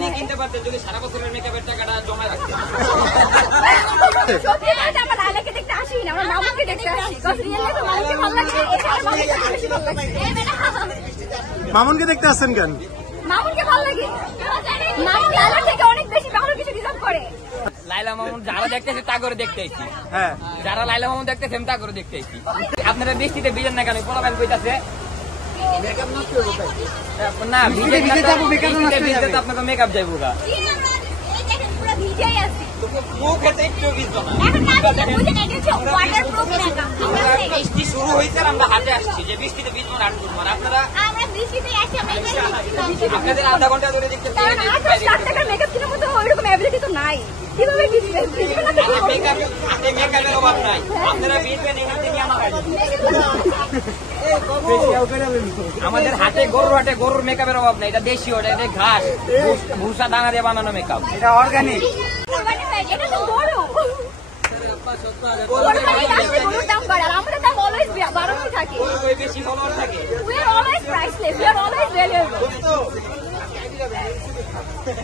আপনি কিনতে পারতেন যদি সারা বছরের মেকআপের টাকাটা জমা রাখতেন। সত্যি কথা আমরা লাইলাকে দেখতে আসি না, আমরা মামুনকে দেখতে আসি। কজ রিয়েলি তো মামুনকে ভালো লাগে, মামুনকে দেখতে আসছেন কেন? মামুনকে ভালো লাগে, মামুন লাইলা থেকে অনেক বেশি ভালো কিছু ডিজার্ভ করে। লাইলা মামুন যারা দেখতেছে তা করে দেখতে আইছি, হ্যাঁ যারা লাইলা মামুন দেখতেছে তা করে দেখতে আইছি। আপনারা বৃষ্টিতে ভিজেন না কেন? পোলাপাইল কইতাছে না ভিজে তো আপনাকে মেকআপ যাইবো গা। পুরো ভিজেই আছে, মুখে তো একটু ভিজবো না। এখন না বুঝে না, এটা ওয়াটারপ্রুফ মেকআপ। বৃষ্টি শুরু হয়েছে আমরা হাতে আসছি যে বৃষ্টিতে ভিজবো না, আমরা বৃষ্টিতে আসি, আমরা আপনাদের আধা ঘন্টা ধরে দেখতে কারণ 8 টাকার মেকআপ কেনার মতো ওইরকম অ্যাবিলিটি তো নাই। কিভাবে ভিজবে না? মেকআপের অভাব নাই, আপনারা ভিজবেন এখান থেকে আমাদের হাতে গরুর মেকআপের অভাব নাই। এটা দেশি, ওটা এটা ঘাস ভুসা দানা দিয়ে বানানো মেকআপ, এটা অর্গানিক। এটা তো গরু, গরুর দাম বাড়ে আর আমাদের দাম অলওয়েজ বাড়ানোই থাকে। বেশি ফলোয়ার থাকে, we are always priceless, we are always valuable.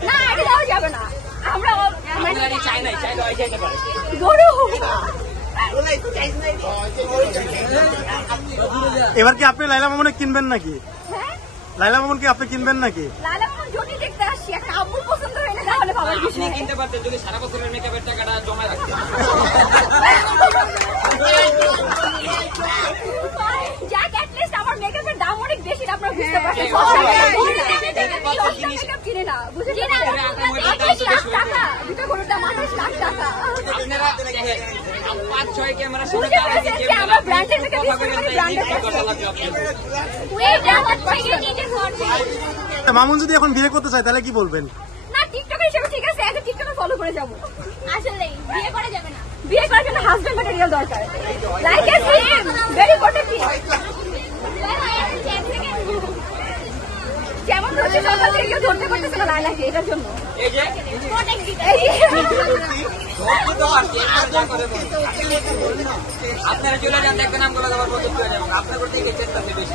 না এটা দেওয়া যাবে না, আমরা চাই নাই, চাইলে চাইতে পারে গরু। এবার কি আপনি লাইলা মামুনে কিনবেন নাকি? হ্যাঁ লাইলা মামুন কি আপনি কিনবেন নাকি? লাইলা মামুন যদি দেখতে আসি, একটা আব্বুর পছন্দ হয় না তাহলে ভাবার কিছু আপনি নেই। কিনতে পারতেন যদি সারা বছরের মেকআপের টাকাটা জমা রাখতেন। যাক অ্যাটলিস্ট আমার মেকআপের দাম অনেক বেশি, আপনারা বুঝতে পারছেন। মেকআপ কিনে না, বুঝেছেন? 28 লাখ টাকা, দুটো গরুর দাম 28 লাখ টাকা। আপনারা 5-6 ক্যামেরার সামনে বুঝতে পেরেছেন যে আমরা ব্র্যান্ডের মেকআপ ইউজ করি, মানে ব্র্যান্ডের মামুন যদি এখন বিয়ে করতে চায় তাহলে কি বলবেন? না টিকটকার হিসেবে ঠিক আছে, একটা টিকটকার ফলো করে যাবো। আসলে বিয়ে করা যাবে না, বিয়ে করার জন্য হাজবেন্ড ম্যাটেরিয়াল দরকার। Like a him, very protective. যেমন হচ্ছে সকাল থেকে কেউ ধরতে পারতেছে না লাইলাকে, এটার জন্য এই যে আপনারা চলে যান, দেখবেন আমগুলো আবার প্রযুক্তি হয়ে যাবে। আপনার প্রতি চেষ্টা বেশি।